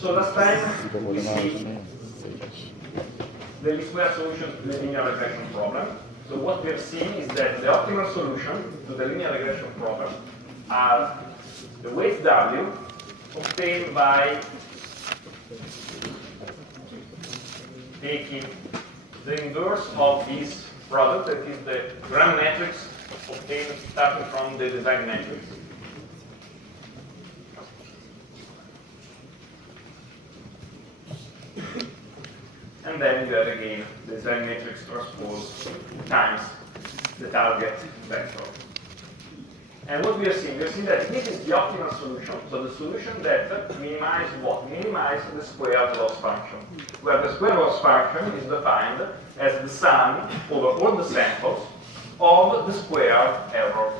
So last time we see the least square solution to the linear regression problem. So what we have seen is that the optimal solution to the linear regression problem are the weight W obtained by taking the inverse of this product, that is the Gram matrix obtained starting from the design matrix. And then you have again the design matrix transpose times the target vector. And what we have seen that this is the optimal solution, so the solution that minimizes what? Minimizes the squared loss function, where the squared loss function is defined as the sum over all the samples of the squared error.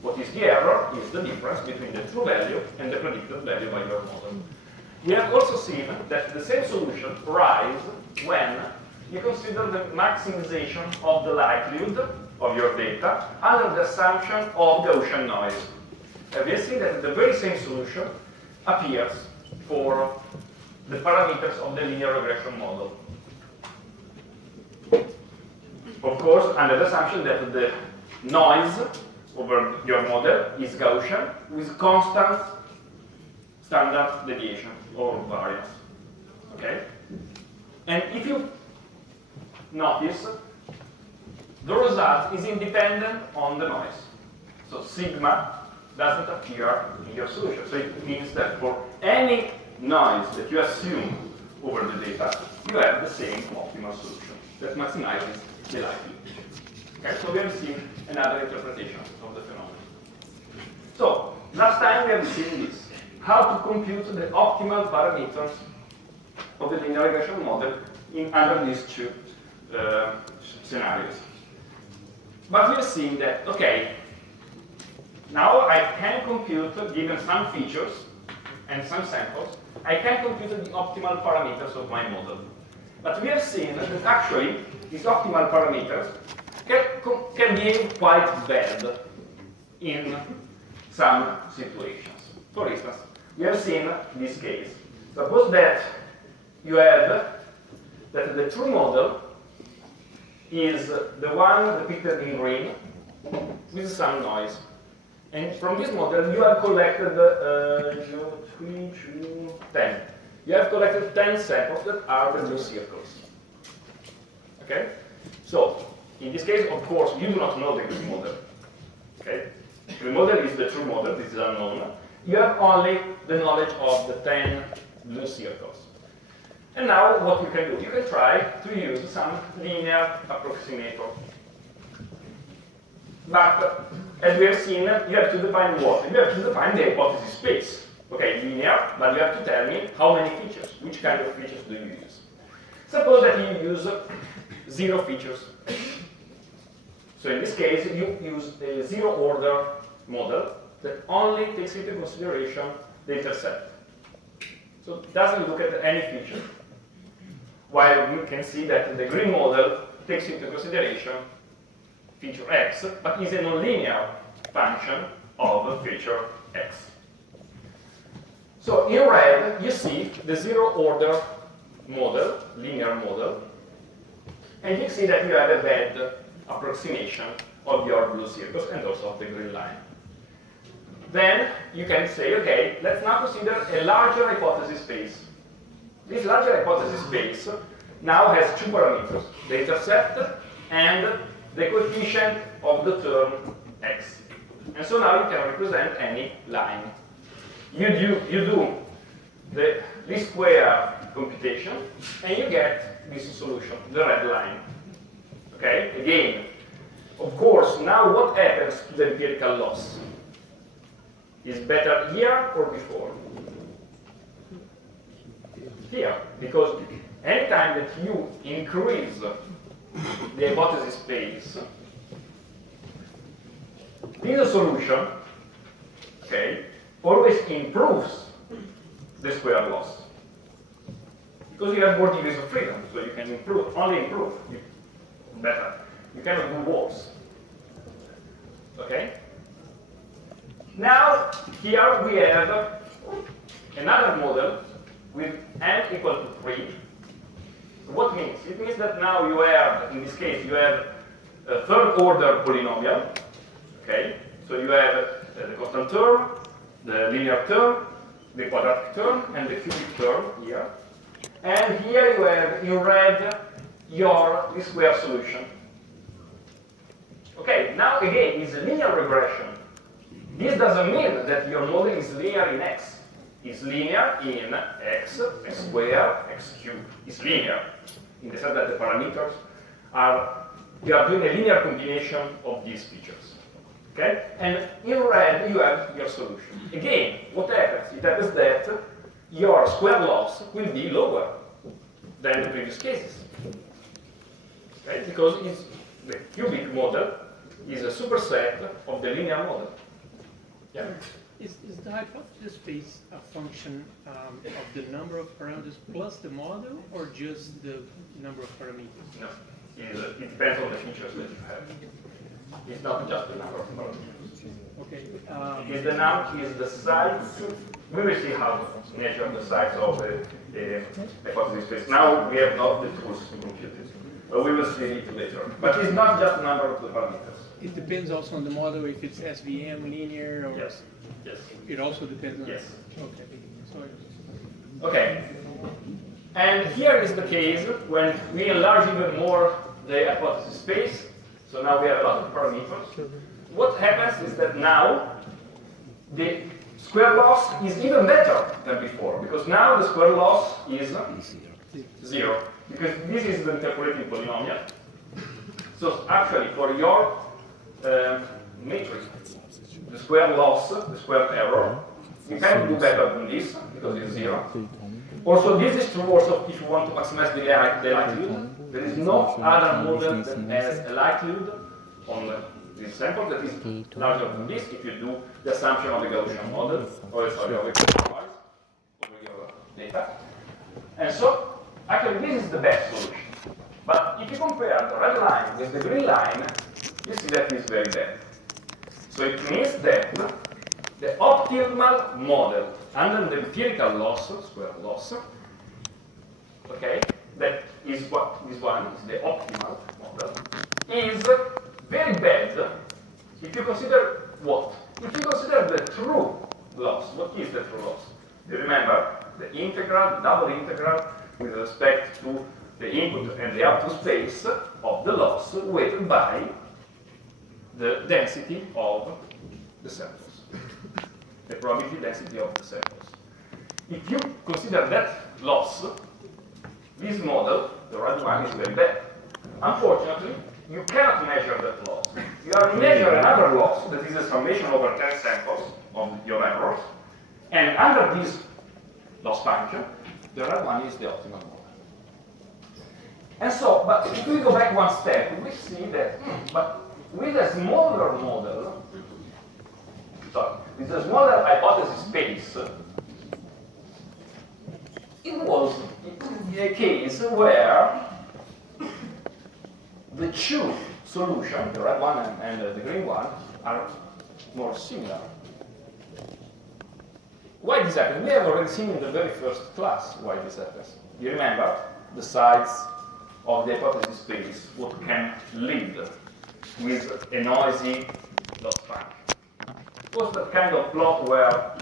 What is the error is the difference between the true value and the predicted value by your model. We have also seen that the same solution arises when you consider the maximization of the likelihood of your data under the assumption of Gaussian noise. We have seen that the very same solution appears for the parameters of the linear regression model. Of course, under the assumption that the noise over your model is Gaussian with constant standard deviation or variance. Okay? And if you notice, the result is independent on the noise. So sigma doesn't appear in your solution. So it means that for any noise that you assume over the data, you have the same optimal solution that maximizes the likelihood. Okay? So we have seen another interpretation of the phenomenon. So last time we have seen this. How to compute the optimal parameters of the linear regression model under these two scenarios. But we have seen that, okay, now I can compute, given some features and some samples, I can compute the optimal parameters of my model. But we have seen that actually these optimal parameters can be quite bad in some situations. For instance, we have seen this case. Suppose that you have that the true model is the one depicted in green with some noise. And from this model you have collected 3, 2, 10. You have collected 10 samples that are the blue circles. Okay? So, in this case, of course, you do not know the green model. Okay? The model is the true model, this is unknown. You have only the knowledge of the 10 blue circles. And now what you can do? You can try to use some linear approximator. But as we have seen, you have to define what? You have to define the hypothesis space. Okay, linear, but you have to tell me how many features, which kind of features do you use. Suppose that you use 0 features. So in this case, you use a zero-order model that only takes into consideration the intercept. So it doesn't look at any feature. While you can see that the green model takes into consideration feature x, but is a nonlinear function of feature x. So in red, you see the zero-order model, linear model, and you see that you have a bad approximation of your blue circles and also of the green line. Then you can say, okay, let's now consider a larger hypothesis space. This larger hypothesis space now has two parameters, the intercept and the coefficient of the term x. And so now you can represent any line. You do the least square computation and you get this solution, the red line. Okay, again, of course, now what happens to the empirical loss? Is better here or before? Here, because anytime that you increase the hypothesis space, this solution, okay, always improves the square loss. Because you have more degrees of freedom, so you can improve, only improve better. You cannot do worse. Okay? Now, here we have another model with n equal to 3. What means? It means that now you have, in this case, you have a third order polynomial. Okay? So you have the constant term, the linear term, the quadratic term, and the cubic term here. And here you have in red your least square solution. Okay, now again, it's a linear regression. This doesn't mean that your model is linear in x. It's linear in x, x squared, x cubed. It's linear in the sense that the parameters are, you are doing a linear combination of these features. Okay? And in red, you have your solution. Again, what happens? It happens that your square loss will be lower than the previous cases. Okay? Because it's, the cubic model is a superset of the linear model. Yeah? Is the hypothesis space a function of the number of parameters plus the model, or just the number of parameters? No. It depends on the features that you have. It's not just the number of parameters. Okay. Is the number, is the size. We will see how to measure the size of the hypothesis space. Now we have not the tools to compute it, but we will see it later. But it's not just the number of the parameters. It depends also on the model, if it's SVM, linear, or... Yes. Yes. It also depends on... Yes. Okay. Sorry. Okay. And here is the case when we enlarge even more the hypothesis space. So now we have a lot of parameters. What happens is that now the square loss is even better than before, because now the square loss is 0. Because this is the interpolating polynomial. So actually for your matrix, the square loss, the square error, you can do better than this because it's 0. Also, this is true also if you want to maximize the likelihood. There is no other model that has a likelihood on this sample that is larger than this if you do the assumption of the Gaussian model, or sorry, of the quantifiers over your data. And so, actually, this is the best solution. But if you compare the red line with the green line, you see that it's very bad. So it means that the optimal model under the empirical loss, square loss, okay, that is what this one is the optimal model, is very bad if you consider what? If you consider the true loss. What is the true loss? You remember the integral, the double integral with respect to the input and the output space of the loss weighted by the density of the samples, the probability density of the samples. If you consider that loss, this model, the red one, is very bad. Unfortunately, you cannot measure that loss. You have to measure another loss, that is a summation over 10 samples of your errors, and under this loss function, the red one is the optimal model. And so, but if we go back one step, we see that, but with a smaller model, with a smaller hypothesis space, it was a case where the two solutions, the red one and the green one, are more similar. Why this happens? We have already seen in the very first class why this happens. You remember the size of the hypothesis space, what can lead with a noisy loss function. It was that kind of plot where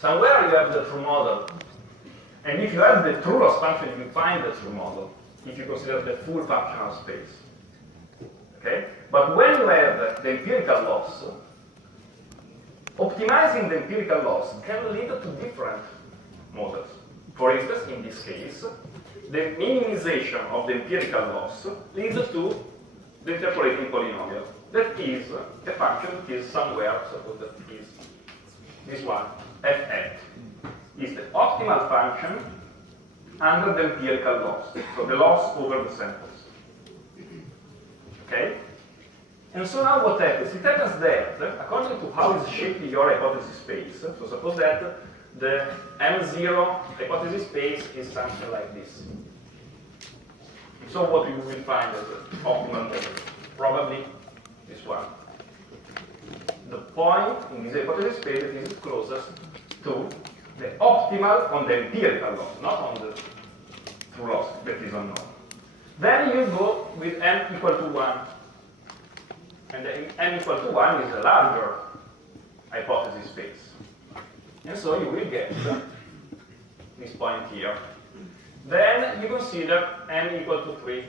somewhere you have the true model, and if you have the true loss function, you find the true model, if you consider the full functional space. Okay? But when you have the empirical loss, optimizing the empirical loss can lead to different models. For instance, in this case, the minimization of the empirical loss leads to the interpolating polynomial. That is a function that is somewhere, suppose that is this one, f(f), is the optimal function under the empirical loss, so the loss over the samples. Okay? And so now what happens? It happens that, according to how is shaped your hypothesis space, so suppose that the M0 hypothesis space is something like this. So what you will find as the optimal model? Probably this one. the point in this hypothesis space that is closest to the optimal on the empirical loss, not on the true loss that is unknown. Then you go with n equal to 1. And the n equal to 1 is a larger hypothesis space. And so you will get this point here. Then you consider n equal to 3.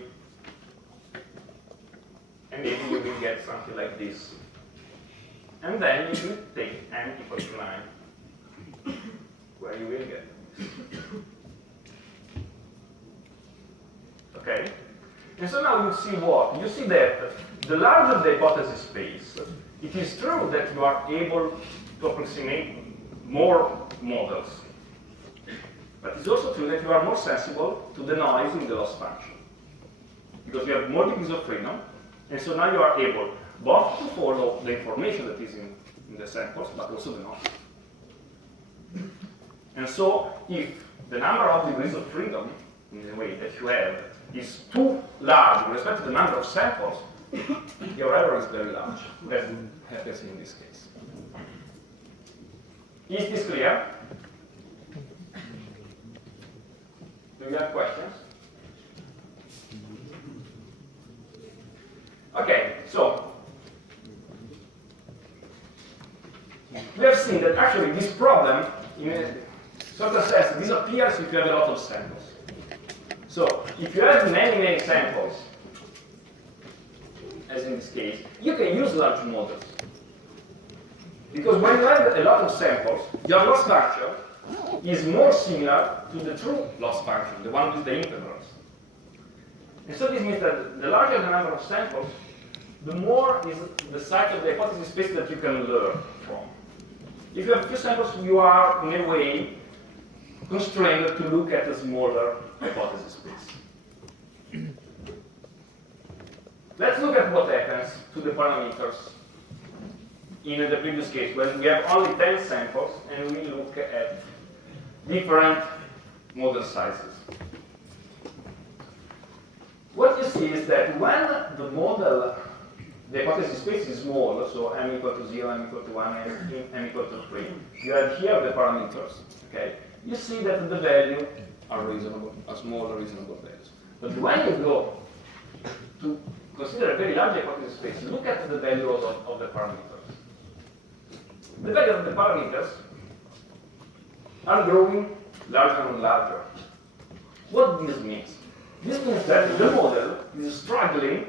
And maybe you will get something like this. And then you will take n equal to 9, where you will get this. Okay? And so now you see what? You see that the larger the hypothesis space, it is true that you are able to approximate more models. But it's also true that you are more sensible to the noise in the loss function. Because you have more degrees of freedom, and so now you are able both to follow the information that is in the samples, but also the noise. And so if the number of degrees of freedom, in the way that you have, is too large with respect to the number of samples, your error is very large. That happens in this case. Is this clear? Do you have questions? Okay, so we have seen that actually this problem, in a certain sense, disappears if you have a lot of samples. So if you have many, many samples, as in this case, you can use large models. Because when you have a lot of samples, your loss function is more similar to the true loss function, the one with the integrals. And so this means that the larger the number of samples, the more is the size of the hypothesis space that you can learn from. If you have few samples, you are, in a way, constrained to look at a smaller hypothesis space. Let's look at what happens to the parameters in the previous case, when we have only 10 samples and we look at different model sizes. What you see is that when the model, the hypothesis space is small, so m equal to 0, m equal to 1, m equal to 3, you have here the parameters. Okay? You see that the values are reasonable, are small reasonable values. But when you go to consider a very large hypothesis space, look at the values of the parameters. The values of the parameters are growing larger and larger. What this means? This means that the model is struggling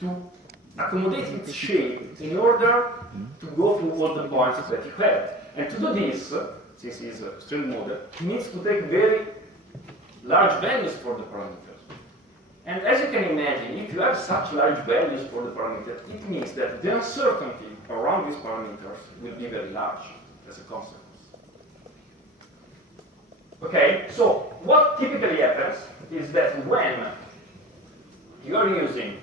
to accommodate its shape in order to go through all the points that you have. And to do this, since it's a string model, it needs to take very large values for the parameters. And as you can imagine, if you have such large values for the parameters, it means that the uncertainty around these parameters will be very large as a consequence. Okay, so what typically happens is that when you are using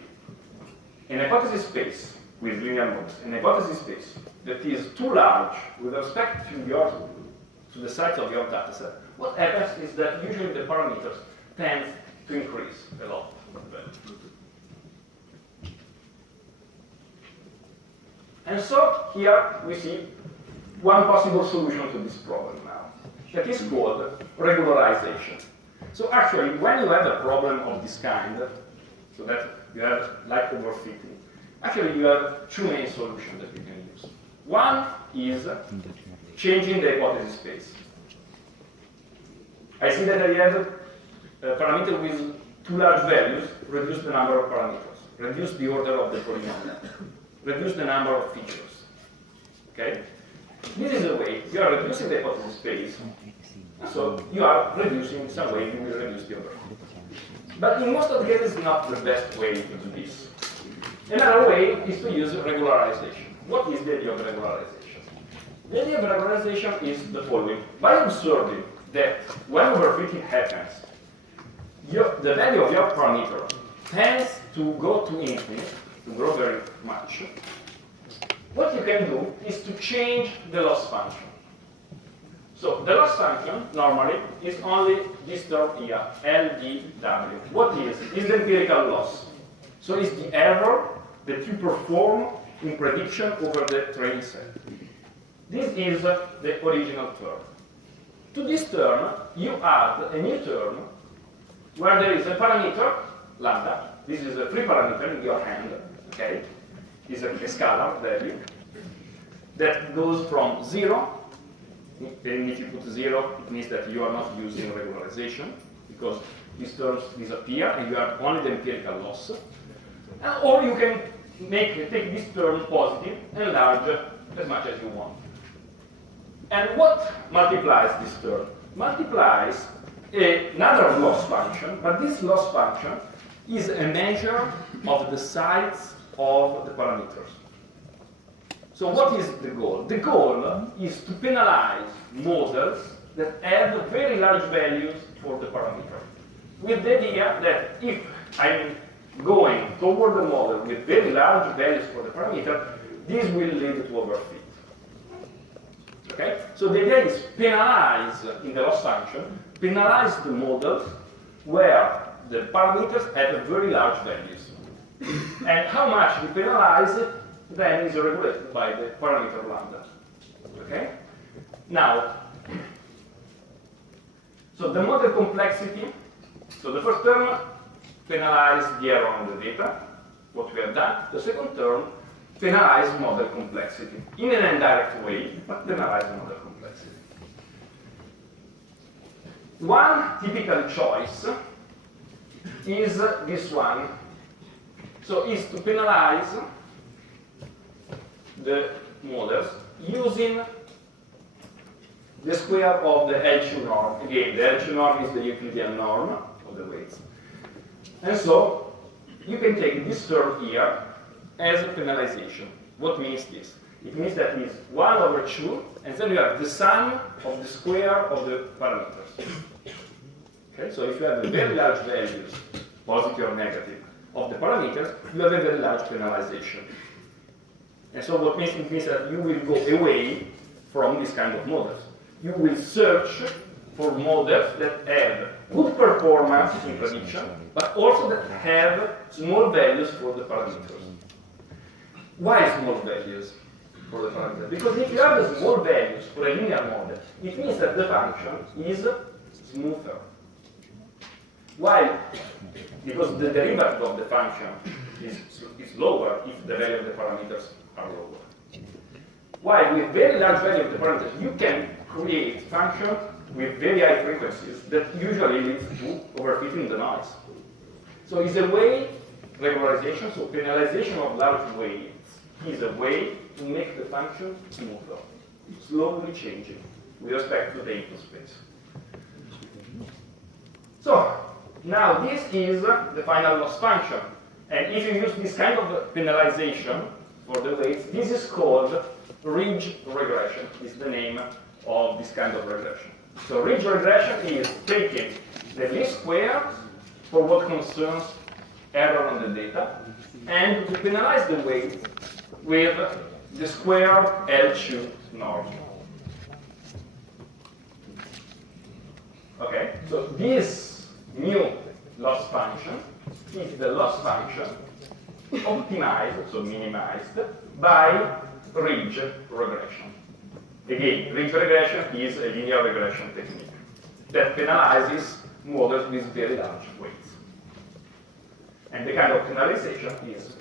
an hypothesis space with linear models, an hypothesis space that is too large with respect to the size of your dataset, what happens is that usually the parameters tend to increase a lot. And so here we see one possible solution to this problem now, that is called regularization. So actually, when you have a problem of this kind, so that you have like overfitting, actually you have two main solutions that you can use. One is changing the hypothesis space. I see that I have a parameter with two large values, reduce the number of parameters, reduce the order of the polynomial, reduce the number of features. Okay? This is a way you are reducing the hypothesis space, so you are reducing in some way, you will reduce the overfit. But in most of the cases, it's not the best way to do this. Another way is to use regularization. What is the idea of regularization? The idea of regularization is the following. By observing that when overfitting happens, the value of your parameter tends to go to infinite, to grow very much, what you can do is to change the loss function. So the loss function normally is only this term here, LDW. What is? It's the empirical loss. So it's the error that you perform in prediction over the training set. This is the original term. To this term, you add a new term where there is a parameter, lambda. This is a free parameter in your hand, okay? It's a scalar value that goes from 0. And if you put 0, it means that you are not using regularization, because these terms disappear and you have only the empirical loss. Or you can take this term positive and large as much as you want. And what multiplies this term? Multiplies another loss function, but this loss function is a measure of the size of the parameters. So what is the goal? The goal is to penalize models that have very large values for the parameter, with the idea that if I'm going toward the model with very large values for the parameter, this will lead to overfit. Okay? So the idea is penalize, in the loss function, penalize the models where the parameters have very large values. And how much we penalize it then is regulated by the parameter lambda. Okay? Now, so the model complexity, so the first term penalize the error on the data, what we have done. The second term penalize model complexity in an indirect way, but penalize model complexity. One typical choice is this one. So is to penalize the models using the square of the L2 norm. Again, the L2 norm is the Euclidean norm of the weights. And so you can take this term here as a penalization. What means this? It means that it's 1 over 2, and then you have the sum of the square of the parameters. Okay, so if you have very large values, positive or negative, of the parameters, you have a very large penalization. And so what means it means that you will go away from this kind of models. You will search for models that have good performance in prediction, but also that have small values for the parameters. Why small values for the parameters? Because if you have small values for a linear model, it means that the function is smoother. Why? Because the derivative of the function is lower if the value of the parameters are lower. While with very large value of the parameters, you can create functions with very high frequencies that usually leads to overfitting the noise. So it's a way, regularization, so penalization of large weights is a way to make the function smoother, slowly changing with respect to the input space. So now this is the final loss function. And if you use this kind of penalization for the weights, this is called ridge regression, is the name of this kind of regression. So ridge regression is taking the least squares for what concerns error on the data, and to penalize the weight with the square L2 norm. Okay, so this new loss function is the loss function optimized, so minimized, by ridge regression. Again, ridge regression is a linear regression technique that penalizes models with very large weights. And the kind of penalization is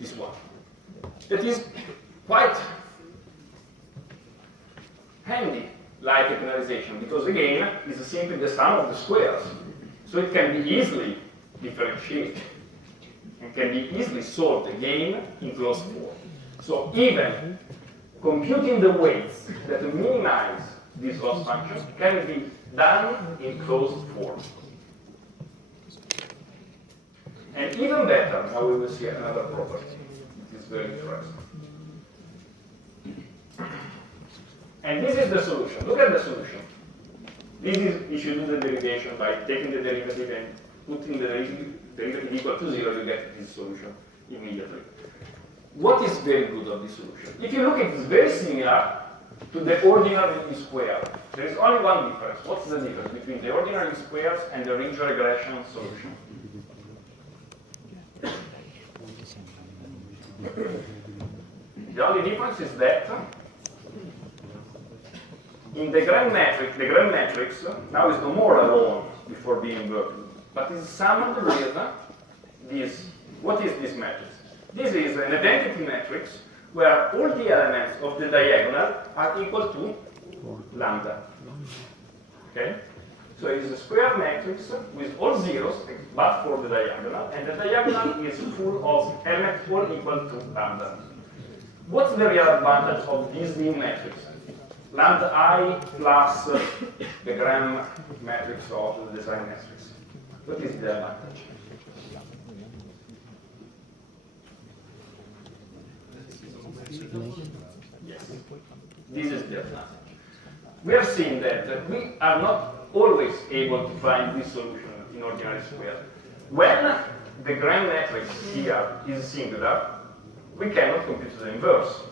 this one. That is quite handy, like a penalization, because again, it's simply the sum of the squares. So it can be easily differentiated and can be easily solved again in closed form. So even computing the weights that minimize these loss functions can be done in closed form. And even better, now we will see another property. It is very interesting. And this is the solution. Look at the solution. This is if you do the derivation by taking the derivative and putting the derivative equal to 0, you get this solution immediately. What is very good of this solution? If you look, it is very similar to the ordinary least square. There is only one difference. What's the difference between the ordinary least squares and the ridge regression solution? The only difference is that in the Gram matrix now is no more alone before being inverted, but is summed with this. What is this matrix? This is an identity matrix where all the elements of the diagonal are equal to lambda. Okay? So it is a square matrix with all zeros but for the diagonal, and the diagonal is full of elements all equal to lambda. What's the real advantage of this new matrix? Lambda I plus the Gram matrix of the design matrix. What is the advantage? Yes. This is the advantage. We have seen that we are not always able to find this solution in ordinary square. When the Gram matrix here is singular, we cannot compute the inverse.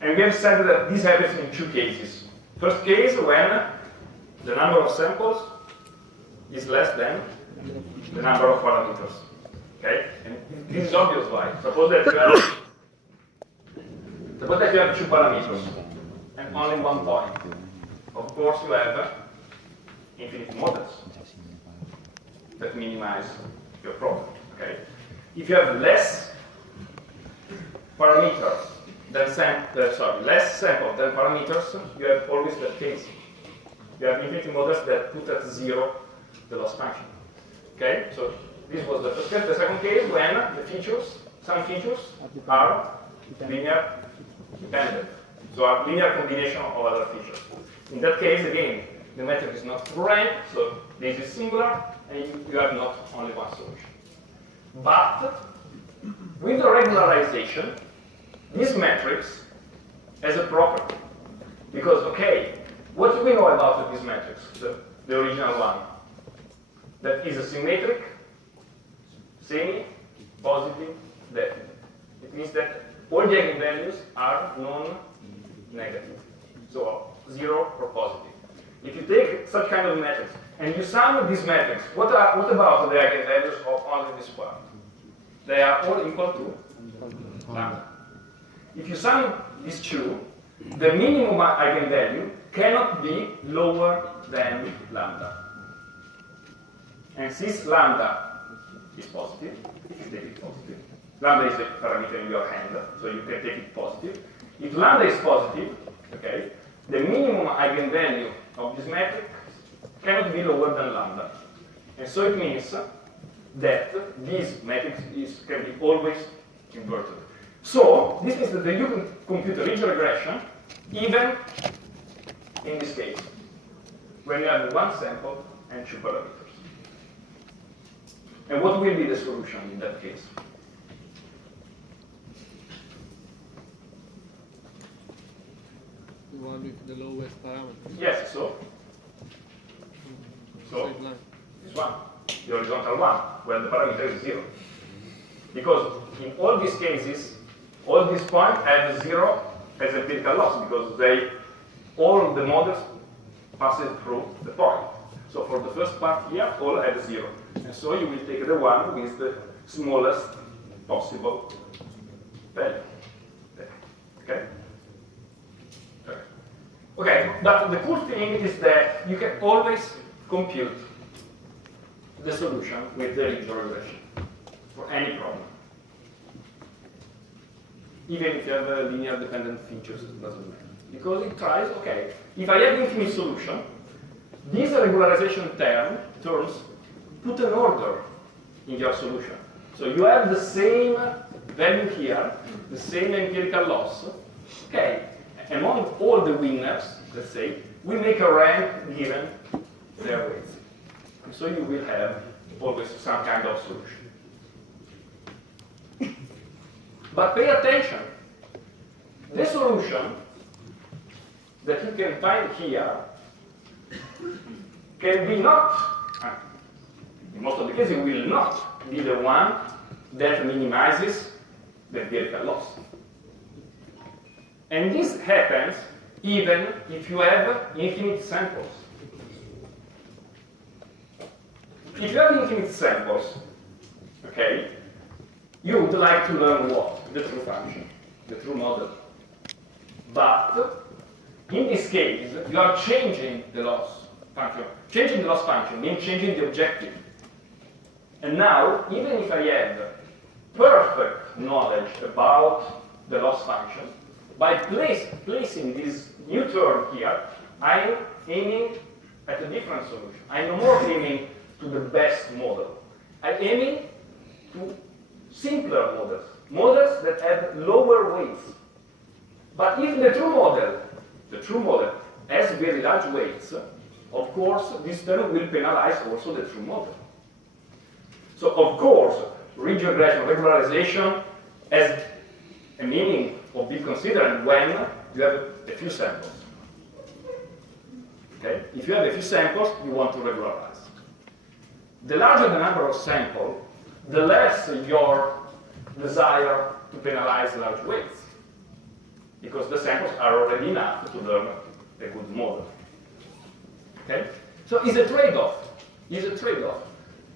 And we have said that this happens in two cases. First case, when the number of samples is less than the number of parameters. Okay? And this is obvious why. Suppose that you have two parameters and only one point. Of course, you have infinite models that minimize your problem. Okay? If you have less parameters than less samples than parameters, you have always that case. You have infinite models that put at zero the loss function. Okay? So this was the first case. The second case, when the features, some features are linear dependent. So a linear combination of other features. In that case, again, the method is not rank, so this is singular, and you have not only one solution. But with the regularization, this matrix has a property. Because, okay, what do we know about this matrix, the original one? That is a symmetric, semi-positive definite. It means that all the eigenvalues are non-negative, so 0 or positive. If you take such kind of matrix and you sum this matrix, what about the eigenvalues of only this part? They are all equal to lambda. If you sum these two, the minimum eigenvalue cannot be lower than lambda. And since lambda is positive, if you take it positive, lambda is a parameter in your hand, so you can take it positive. If lambda is positive, okay, the minimum eigenvalue of this matrix cannot be lower than lambda. And so it means that this matrix can be always inverted. So this means that you can compute a ridge regression even in this case, when you have one sample and two parameters. And what will be the solution in that case? The one with the lowest parameter. Yes, so this one, the horizontal one, where the parameter is 0. Because in all these cases, all these points have 0 as empirical loss, because all the models pass it through the point. So for the first part here, all have 0. And so you will take the one with the smallest possible value. Okay? Okay, but the cool thing is that you can always compute the solution with the ridge regression for any problem. Even if you have linear dependent features, it doesn't matter. Because it tries, okay, if I have infinite solution, these regularization terms put an order in your solution. So you have the same value here, the same empirical loss. Okay, among all the winners, let's say, we make a rank given their weights. And so you will have always some kind of solution. But pay attention. The solution that you can find here can be not, in most of the cases, it will not be the one that minimizes the empirical loss. And this happens even if you have infinite samples. If you have infinite samples, okay, you would like to learn what? The true function. the true model. But in this case, you are changing the loss function. Changing the loss function means changing the objective. And now, even if I have perfect knowledge about the loss function, by placing this new term here, I'm aiming at a different solution. I'm no more aiming to the best model. I'm aiming to simpler models, models that have lower weights. But if the true model has very large weights, of course, this term will penalize also the true model. So, of course, ridge regression regularization has a meaning of being considered when you have a few samples. Okay? If you have a few samples, you want to regularize. The larger the number of samples, the less your desire to penalize large weights, because the samples are already enough to learn a good model. Okay? So it's a trade-off. It's a trade-off.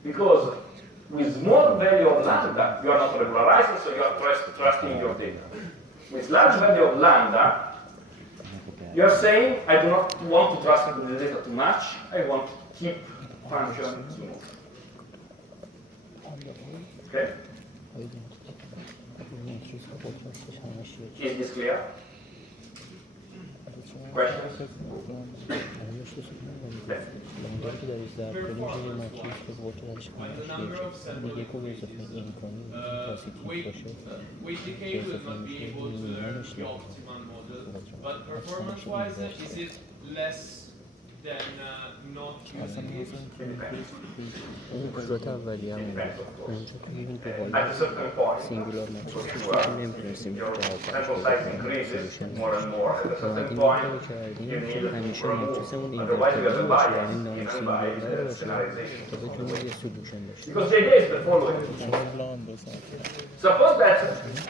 Because with small value of lambda, you are not regularizing, so you are trusting your data. With large value of lambda, you are saying, I do not want to trust the data too much, I want to keep function smooth. Okay? Is this clear? Questions? Weight decay will not be able to learn the optimal model, but performance-wise, is it less than not using it? Ruota avvaliamo At a certain point, singular for match sure, your sample size increases more and more. At a certain point, you need to remove, otherwise you have a bias, even by the scenarization. Because the idea is the following. Suppose that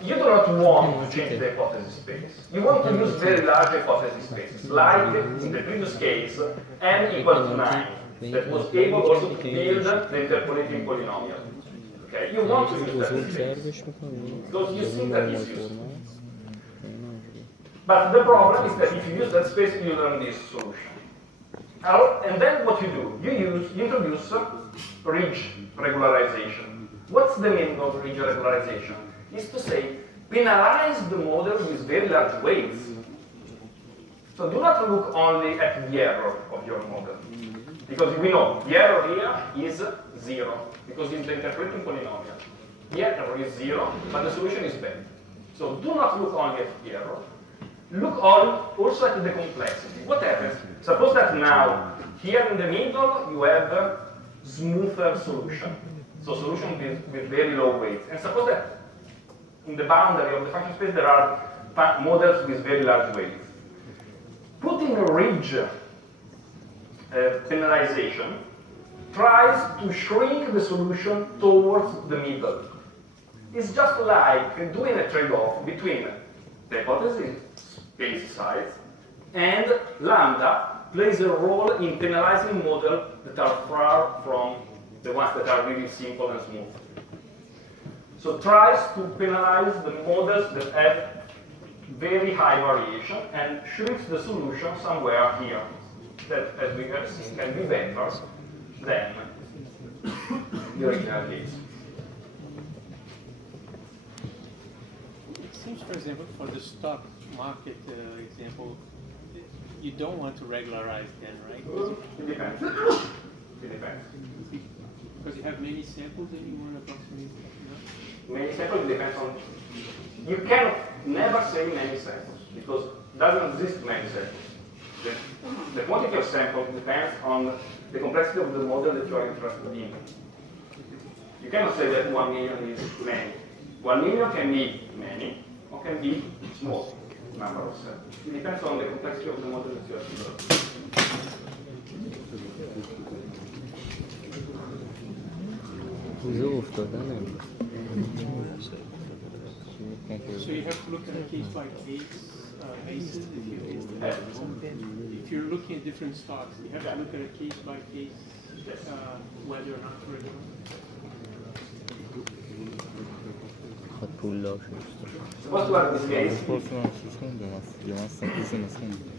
you do not want to change the hypothesis space. You want to use very large hypothesis spaces, like in the previous case, n equal to 9, that was able also to build the interpolating polynomial. Okay, you want to use that space, because you think that is useful. But the problem is that if you use that space, you learn this solution. And then what you do? You introduce ridge regularization. What's the meaning of ridge regularization? Is to say, penalize the model with very large weights. So do not look only at the error of your model. Because we know the error here is 0, because it's the interpreting polynomial. The error is 0, but the solution is bad. So do not look only at the error. Look also at the complexity. What happens? Suppose that now, here in the middle, you have a smoother solution. So solution with very low weights. And suppose that in the boundary of the function space, there are models with very large weights. Putting a ridge penalization tries to shrink the solution towards the middle. It's just like doing a trade-off between the hypothesis space size and lambda plays a role in penalizing models that are far from the ones that are really simple and smooth. So tries to penalize the models that have very high variation and shrinks the solution somewhere here that, as we have seen, can be better than the original case. It seems, for example, for the stock market example, you don't want to regularize then, right? It depends. It depends. Because you have many samples and you want to approximate. Many samples depends on. You can never say many samples because doesn't exist many samples. The quantity of samples depends on the complexity of the model that you are interested in. You cannot say that 1 million is many. 1 million can be many or can be small number of samples. It depends on the complexity of the model that you are interested in. Huzur افتادنه. So you have to look at a case-by-case basis. If you're looking at different stocks, you have to look at a case-by-case whether or not to regularize. pullò giusto. Suppose to have this case. Posso non si nasconde, ma rimasta qui si nasconde.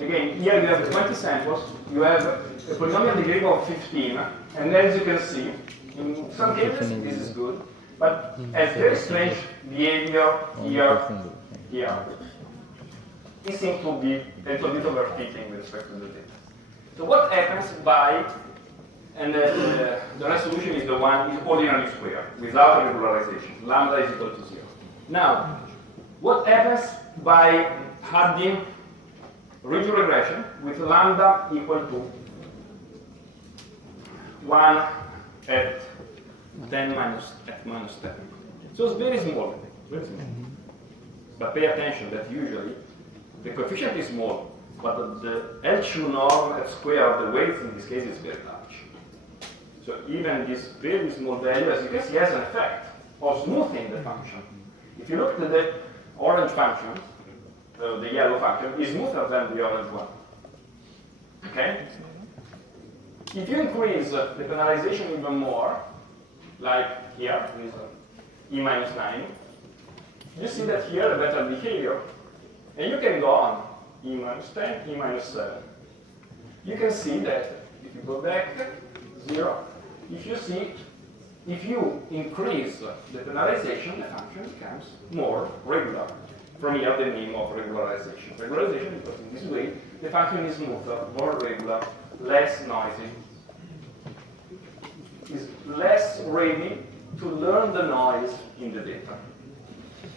Again, here you have 20 samples, you have a polynomial degree of 15, and as you can see, in some cases this is good, but has very strange behavior here, here. It seems to be a little bit overfitting with respect to the data. So what happens by, and the resolution is the one is ordinary square, without regularization, lambda is equal to 0. Now, what happens by adding ridge regression with lambda equal to 1 at 10 minus 10. So it's very small. But pay attention that usually the coefficient is small, but the L2 norm at square of the weights in this case is very large. So even this very small value, as you can see, has an effect of smoothing the function. If you look at the orange function, the yellow function is smoother than the orange one. Okay? If you increase the penalization even more, like here with E minus 9, you see that here a better behavior. And you can go on E minus 10, E minus 7. You can see that if you go back 0, if you increase the penalization, the function becomes more regular. From here, the name of regularization. Regularization because in this way, the function is smoother, more regular, less noisy, is less ready to learn the noise in the data.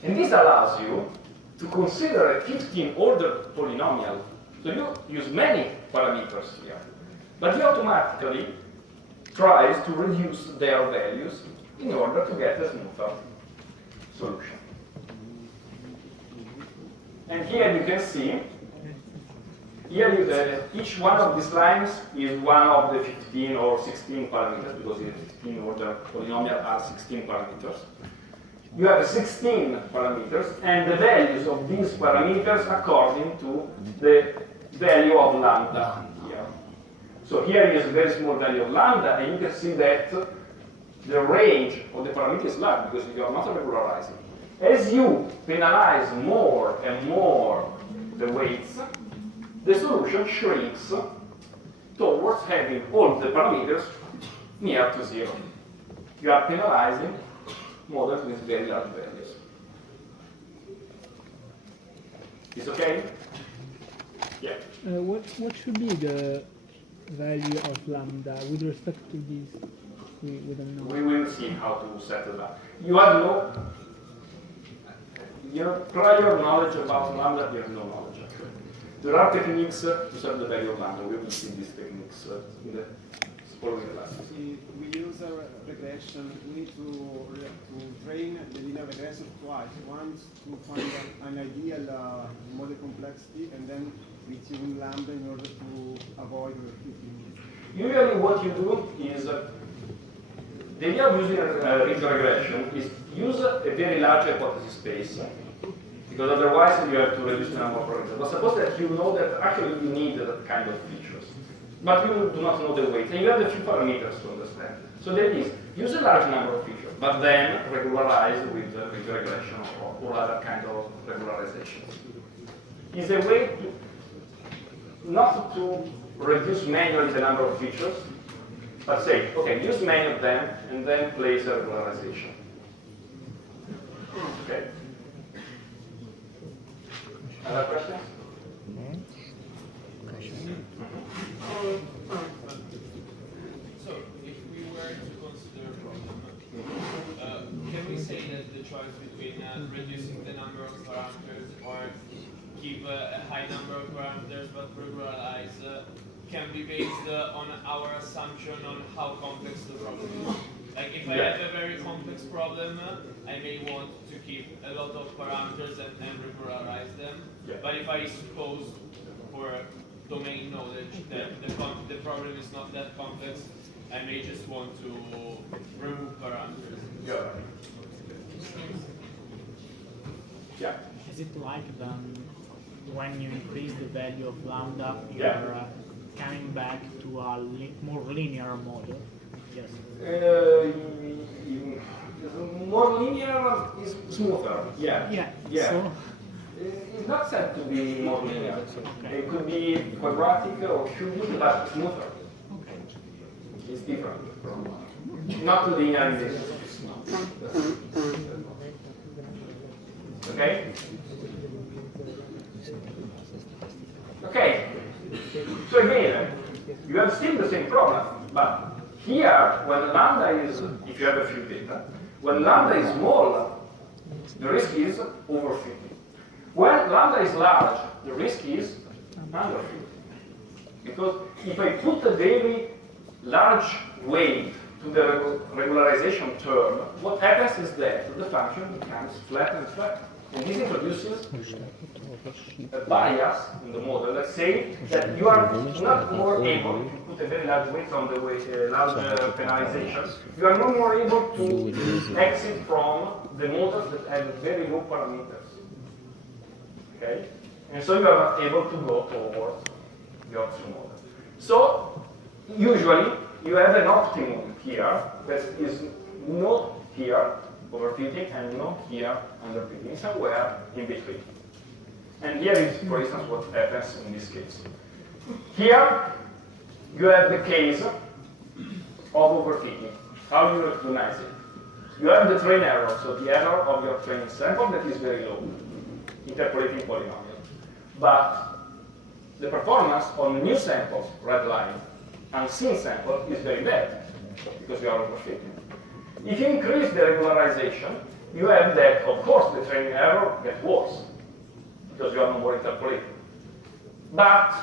And this allows you to consider a 15-ordered polynomial. So you use many parameters here. But you automatically tries to reduce their values in order to get a smoother solution. And here you can see, here each one of these lines is one of the 15 or 16 parameters, because in a 15-order polynomial are 16 parameters. You have 16 parameters, and the values of these parameters according to the value of lambda here. So here is a very small value of lambda, and you can see that the range of the parameter is large because you are not regularizing. As you penalize more and more the weights, the solution shrinks towards having all the parameters near to 0. You are penalizing models with very large values. Is okay? Yeah. What should be the value of lambda with respect to this? We don't know. We will see how to set it up. You have your prior knowledge about lambda, you have no knowledge actually. There are techniques to set the value of lambda. We will see these techniques in the following classes. We use a regression. We need to train the linear regressor twice. Once to find an ideal model complexity, and then we tune lambda in order to avoid repeating. Usually what you do is, the idea of using ridge regression is use a very large hypothesis space, because otherwise you have to reduce the number of parameters. But suppose that you know that actually you need that kind of features, but you do not know the weight, and you have a few parameters to understand. So that is, use a large number of features, but then regularize with ridge regression or other kind of regularization. Is a way to, not to reduce manually the number of features, but say, okay, use many of them, and then place a regularization. Okay. Other questions? So, if we were to consider a problem, can we say that the choice between reducing the number of parameters or keep a high number of parameters but regularize can be based on our assumption on how complex the problem is? Like if I have a very complex problem, I may want to keep a lot of parameters and regularize them. Yeah. But if I suppose for domain knowledge that the problem is not that complex, I may just want to remove parameters. Yeah. Yeah. Is it like then when you increase the value of lambda, you're Yeah. Coming back to a more linear model? Yes. is more linear, is smoother. Yeah. Yeah. Yeah. So, It's not said to be more linear. It could be quadratic or cubic, but smoother. It's different. Not linear in this. Okay? Okay. So again, you have still the same problem, but here, when lambda is, if you have a few data, when lambda is small, the risk is overfitting. When lambda is large, the risk is underfitting. Because if I put a very large weight to the regularization term, what happens is that the function becomes flat and flat. And this introduces a bias in the model that says that you are not more able to put a very large weight on the weight, large penalization. You are not more able to exit from the models that have very low parameters. Okay? And so you are not able to go towards the optimal model. So usually you have an optimum here that is not here overfitting and not here underfitting, somewhere in between. And here is, for instance, what happens in this case. Here you have the case of overfitting. How do you recognize it? You have the train error, so the error of your training sample that is very low, interpolating polynomial. But the performance on new samples, red line, unseen sample is very bad because you are overfitting. If you increase the regularization, you have that, of course, the training error gets worse because you are no more interpolating. But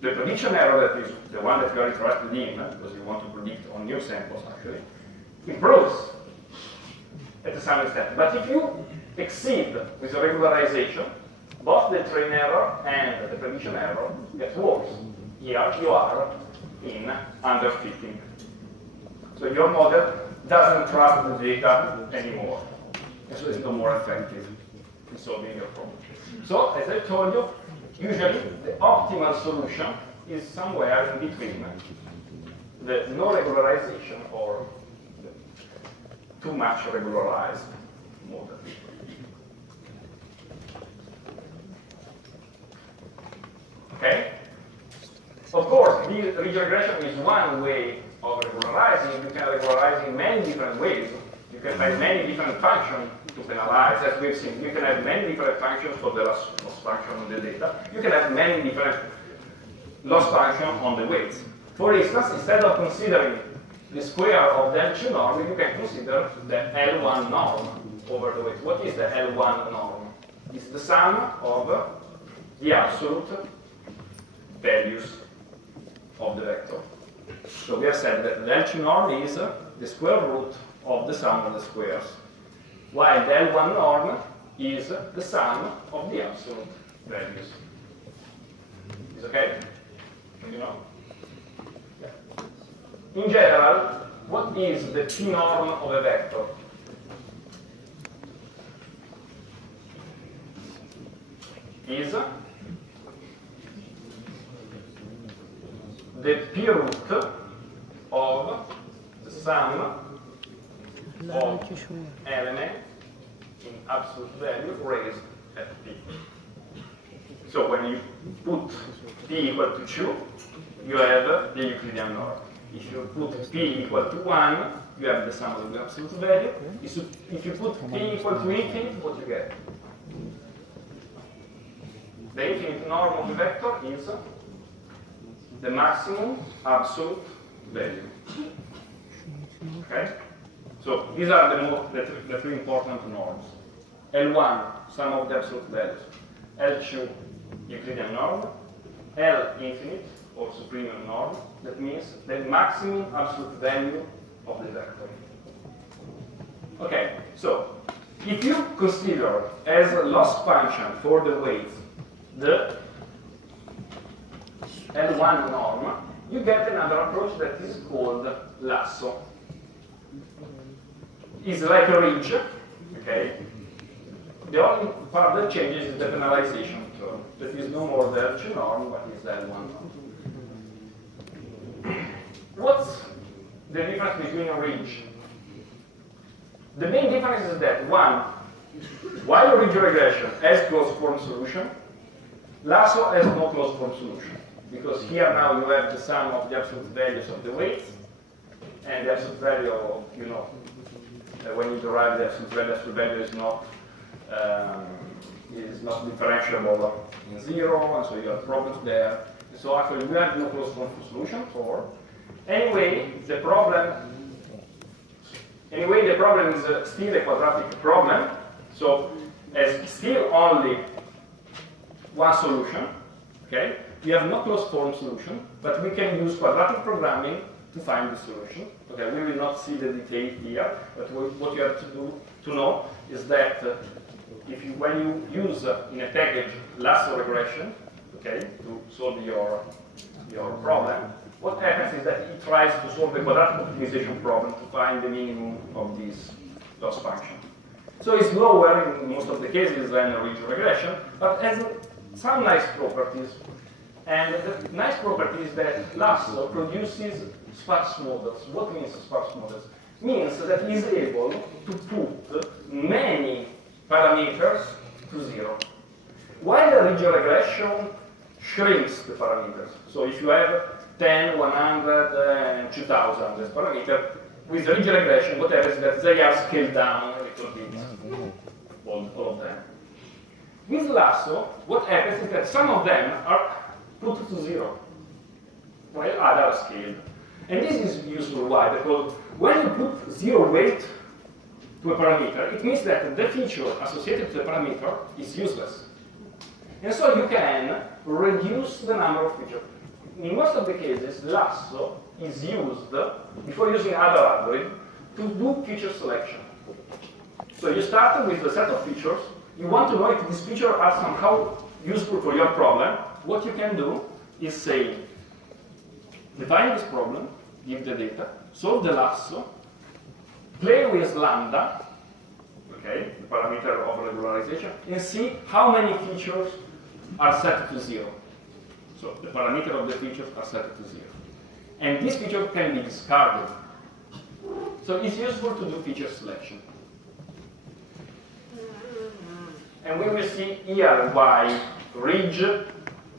the prediction error, that is the one that you are interested in, because you want to predict on new samples actually, improves at some extent. But if you exceed with the regularization, both the train error and the prediction error get worse. Here you are in underfitting. So your model doesn't trust the data anymore. And so it's no more effective in solving your problem. So as I told you, usually the optimal solution is somewhere in between the no regularization or the too much regularized model. Okay? Of course, this regression is one way of regularizing. You can regularize in many different ways. You can find many different functions to penalize, as we've seen. You can have many different functions for the loss function on the data. You can have many different loss functions on the weights. For instance, instead of considering the square of the L2 norm, you can consider the L1 norm over the weight. What is the L1 norm? It's the sum of the absolute values of the vector. So we have said that the L2 norm is the square root of the sum of the squares, while the L1 norm is the sum of the absolute values. Is okay? You know? Yeah. In general, what is the P norm of a vector? Is the P root of the sum of element in absolute value raised at P. So when you put P equal to 2, you have the Euclidean norm. If you put P equal to 1, you have the sum of the absolute value. If you put P equal to infinite, what you get? The infinite norm of the vector is the maximum absolute value. Okay? So these are the three important norms. L1, sum of the absolute values. L2, Euclidean norm. L infinite, or supremum norm. That means the maximum absolute value of the vector. Okay, so if you consider as a loss function for the weights the L1 norm, you get another approach that is called lasso. It's like a ridge, okay? The only part that changes is the penalization term. That is no more the L2 norm, but is the L1 norm. What's the difference between a ridge The main difference is that one, while ridge regression has closed form solution, Lasso has no closed form solution. Because here now you have the sum of the absolute values of the weights and the absolute value of, when you derive the absolute value is not differentiable in zero, and so you have problems there. And so actually we have no closed form solution for. Anyway, the problem is still a quadratic problem. So as still only one solution, okay? We have no closed form solution, but we can use quadratic programming to find the solution. Okay, we will not see the detail here, but what you have to know is that when you use in a package lasso regression, okay, to solve your problem, what happens is that it tries to solve a quadratic optimization problem to find the minimum of this loss function. So it's lower in most of the cases than a ridge regression, but has some nice properties. And the nice property is that Lasso produces sparse models. What means sparse models? Means that it is able to put many parameters to zero. While the ridge regression shrinks the parameters. So if you have 10, 100, and 2000 as parameter, with ridge regression, what happens is that they are scaled down a little bit, all of them. With Lasso, what happens is that some of them are put to zero, while others are scaled. And this is useful. Why? Because when you put zero weight to a parameter, it means that the feature associated to the parameter is useless. And so you can reduce the number of features. In most of the cases, Lasso is used, before using other algorithm, to do feature selection. So you start with a set of features. You want to know if these features are somehow useful for your problem. What you can do is say, define this problem, give the data, solve the lasso, play with lambda, okay, the parameter of regularization, and see how many features are set to zero. So the parameter of the features are set to zero. And this feature can be discarded. So it's useful to do feature selection. And we will see here why ridge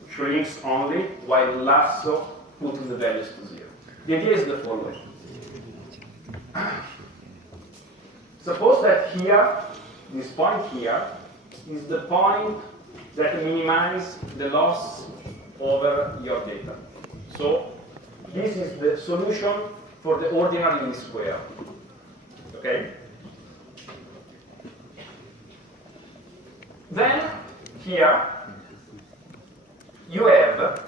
shrinks only, while lasso puts the values to zero. The idea is the following. Suppose that here, this point here, is the point that minimizes the loss over your data. So this is the solution for the ordinary least square. Okay? Then here you have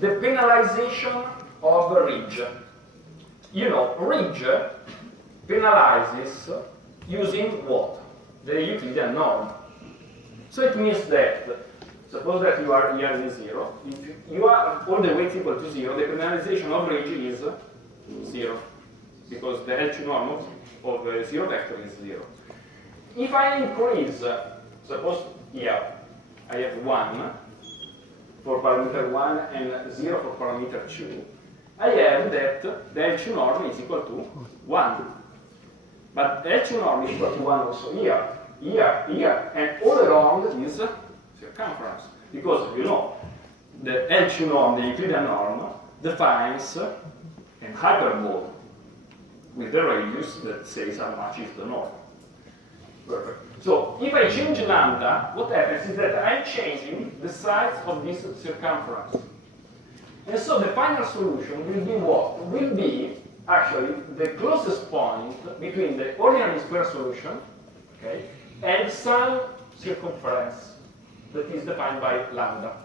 the penalization of a ridge. You know, ridge penalizes using what? The Euclidean norm. So it means that, suppose that you are here in zero, if you are all the weights equal to zero, the penalization of ridge is zero, because the L2 norm of a zero vector is zero. If I increase, suppose here I have 1 for parameter 1 and 0 for parameter 2, I have that the L2 norm is equal to 1. But the L2 norm is equal to 1 also here, here, here, and all around is circumference. Because, you know, the L2 norm, the Euclidean norm, defines an hyperbole with the radius that says how much is the norm. Perfect. So, if I change lambda, what happens is that I'm changing the size of this circumference. And so the final solution will be what? Will be actually the closest point between the ordinary square solution, okay, and some circumference that is defined by lambda.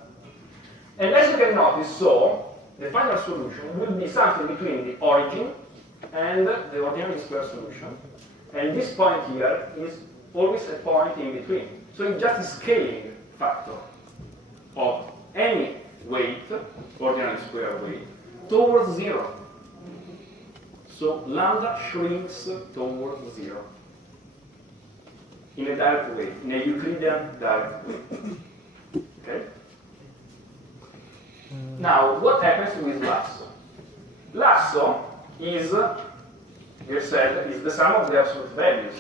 And as you can notice, so the final solution will be something between the origin and the ordinary square solution. And this point here is always a point in between. So it's just a scaling factor of any weight, ordinary square weight, towards zero. So lambda shrinks towards zero in a direct way, in a Euclidean direct way. Okay? Now, what happens with lasso? Lasso is, we said, is the sum of the absolute values.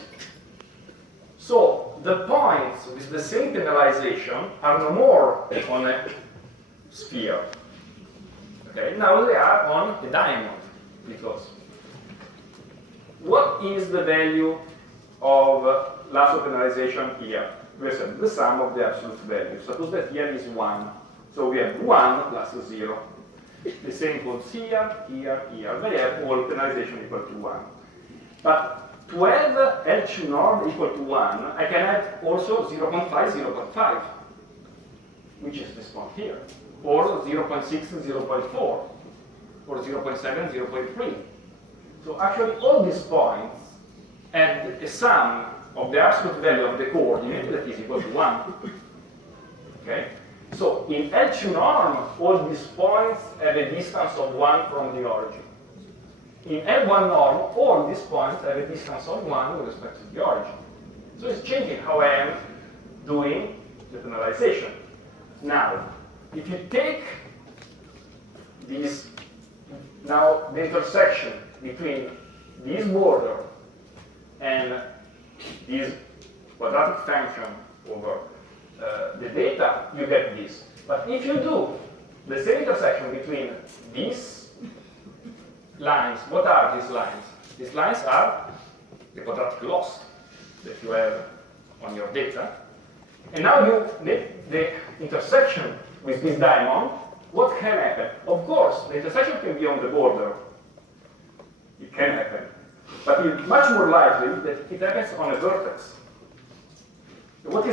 So the points with the same penalization are no more on a sphere. Okay, now they are on a diamond, because what is the value of lasso penalization here? We said the sum of the absolute value. Suppose that here is 1. So we have 1 plus 0. The same goes here, here, here. They have all penalization equal to 1. But to have L2 norm equal to 1, I can add also 0.5, 0.5, which is this point here, or 0.6, 0.4, or 0.7, 0.3. So actually all these points have a sum of the absolute value of the coordinate that is equal to 1. Okay? So in L2 norm, all these points have a distance of 1 from the origin. In L1 norm, all these points have a distance of 1 with respect to the origin. So it's changing how I am doing the penalization. Now, if you take this, now the intersection between this border and this quadratic function over the data, you get this. But if you do the same intersection between these lines, what are these lines? These lines are the quadratic loss that you have on your data. And now you make the intersection with this diamond. What can happen? Of course, the intersection can be on the border. It can happen. But it's much more likely that it happens on a vertex. What is